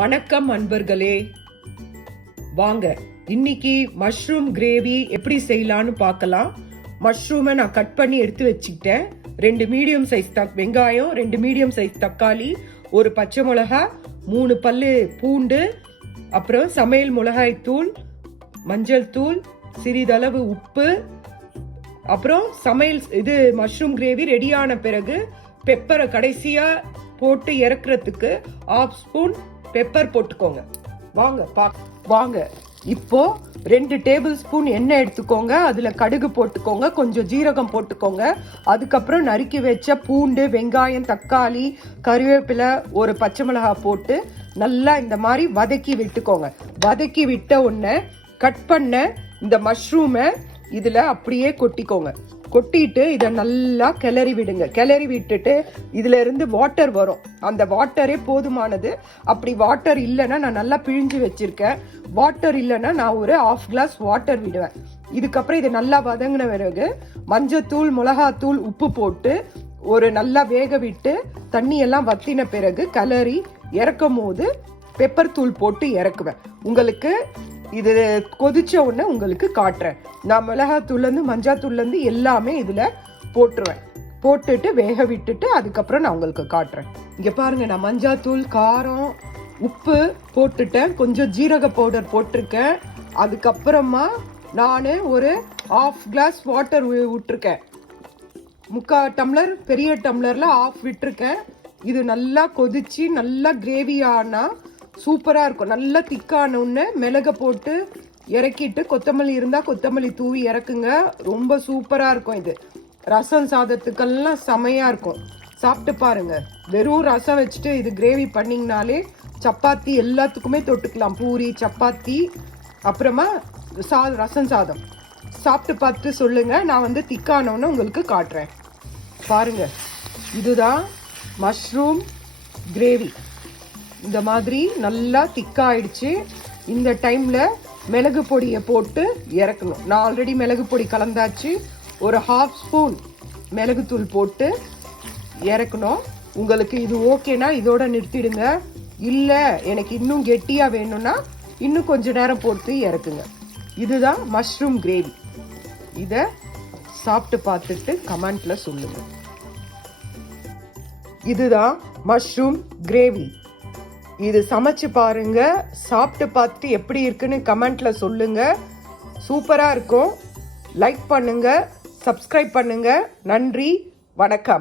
வணக்கம் அன்பர்களே, வாங்க இன்னைக்கு மஷ்ரூம் கிரேவி எப்படி செய்யலான்னு பார்க்கலாம். மஷ்ரூமை நான் கட் பண்ணி எடுத்து வச்சுக்கிட்டேன். 2 மீடியம் சைஸ் வெங்காயம், 2 மீடியம் சைஸ் தக்காளி, ஒரு பச்சை மிளகா, 3 பல்லு பூண்டு, அப்புறம் சமையல் மிளகாய் தூள், மஞ்சள் தூள், சிறிதளவு உப்பு, அப்புறம் மஷ்ரூம் கிரேவி ரெடியான பிறகு பெப்பரை கடைசியா போட்டு இறக்குறதுக்கு 1/2 ஸ்பூன் பெப்பர் போட்டுக்கோங்க. வாங்க இப்போ 2 டேபிள் ஸ்பூன் எண்ணெய் எடுத்துக்கோங்க. அதுல கடுகு போட்டுக்கோங்க, கொஞ்சம் ஜீரகம் போட்டுக்கோங்க. அதுக்கப்புறம் நறுக்கி வச்ச பூண்டு, வெங்காயம், தக்காளி, கருவேப்பிலை, ஒரு பச்சை மிளகாய் போட்டு நல்லா இந்த மாதிரி வதக்கி விட்டுக்கோங்க. வதக்கி விட்ட உடனே கட் பண்ண இந்த மஷ்ரூமை இதுல அப்படியே கொட்டிக்கோங்க. கொட்டிட்டு இதை நல்லா கிளறி விடுங்க. கிளறி விட்டுட்டு இதுல இருந்து வாட்டர் வரும். அந்த வாட்டரே போதுமானது. அப்படி வாட்டர் இல்லைன்னா நான் நல்லா பிழிஞ்சு வச்சிருக்கேன். வாட்டர் இல்லைன்னா நான் ஒரு 1/2 கிளாஸ் வாட்டர் விடுவேன். இதுக்கப்புறம் இதை நல்லா வதங்கின பிறகு மஞ்சத்தூள், மிளகாத்தூள், உப்பு போட்டு ஒரு நல்லா வேக விட்டு தண்ணியெல்லாம் வத்தின பிறகு கிளறி இறக்கும் போது பெப்பர் தூள் போட்டு இறக்குவேன். உங்களுக்கு இது கொதிச்ச உடனே உங்களுக்கு காட்டுறேன். நான் மிளகாத்தூள்லேருந்து மஞ்சாத்தூள்லேருந்து எல்லாமே இதில் போட்டுருவேன். போட்டுட்டு வேக விட்டுட்டு அதுக்கப்புறம் நான் உங்களுக்கு காட்டுறேன். இங்கே பாருங்க, நான் மஞ்சாத்தூள், காரம், உப்பு போட்டுட்டேன். கொஞ்சம் ஜீரக பவுடர் போட்டிருக்கேன். அதுக்கப்புறமா நான் ஒரு 1/2 கிளாஸ் வாட்டர் விட்டுருக்கேன். 3/4 டம்ளர் பெரிய டம்ளரில் 1/2 விட்டுருக்கேன். இது நல்லா கொதிச்சு நல்லா கிரேவியானா சூப்பரா இருக்கும். நல்லா திக்கான உடனே மிளகை போட்டு இறக்கிட்டு கொத்தமல்லி இருந்தா கொத்தமல்லி தூவி இறக்குங்க. ரொம்ப சூப்பரா இருக்கும். இது ரசம் சாதத்துக்கெல்லாம் செமையா இருக்கும். சாப்பிட்டு பாருங்க. வெறும் ரசம் வச்சுட்டு இது கிரேவி பண்ணிங்கனாலே சப்பாத்தி எல்லாத்துக்குமே தொட்டுக்கலாம். பூரி, சப்பாத்தி, அப்புறமா ரசம் சாதம். சாப்பிட்டு பார்த்துட்டு சொல்லுங்க. நான் திக்கானோன்னு உங்களுக்கு காட்டுறேன். பாருங்க, இதுதான் மஷ்ரூம் கிரேவி. இந்த மாதிரி நல்லா திக்காயிடுச்சு. இந்த டைம்ல மிளகு பொடியை போட்டு இறக்கணும். நான் ஆல்ரெடி மிளகு பொடி கலந்தாச்சு. ஒரு 1/2 ஸ்பூன் மிளகுத்தூள் போட்டு இறக்கணும். உங்களுக்கு இது ஓகேனா இதோட நிறுத்திடுங்க. இல்லை எனக்கு இன்னும் கெட்டியா வேணும்னா இன்னும் கொஞ்ச நேரம் போட்டு இறக்குங்க. இதுதான் மஷ்ரூம் கிரேவி. இதை சாப்பிட்டு பார்த்துட்டு கமெண்ட்ல சொல்லுங்க. இதுதான் மஷ்ரூம் கிரேவி. இது சமைச்சு பாருங்க. சாப்பிட்டு பார்த்துட்டு எப்படி இருக்குன்னு கமெண்ட்ல சொல்லுங்க. சூப்பரா இருக்கும். லைக் பண்ணுங்க, சப்ஸ்கிரைப் பண்ணுங்க. நன்றி, வணக்கம்.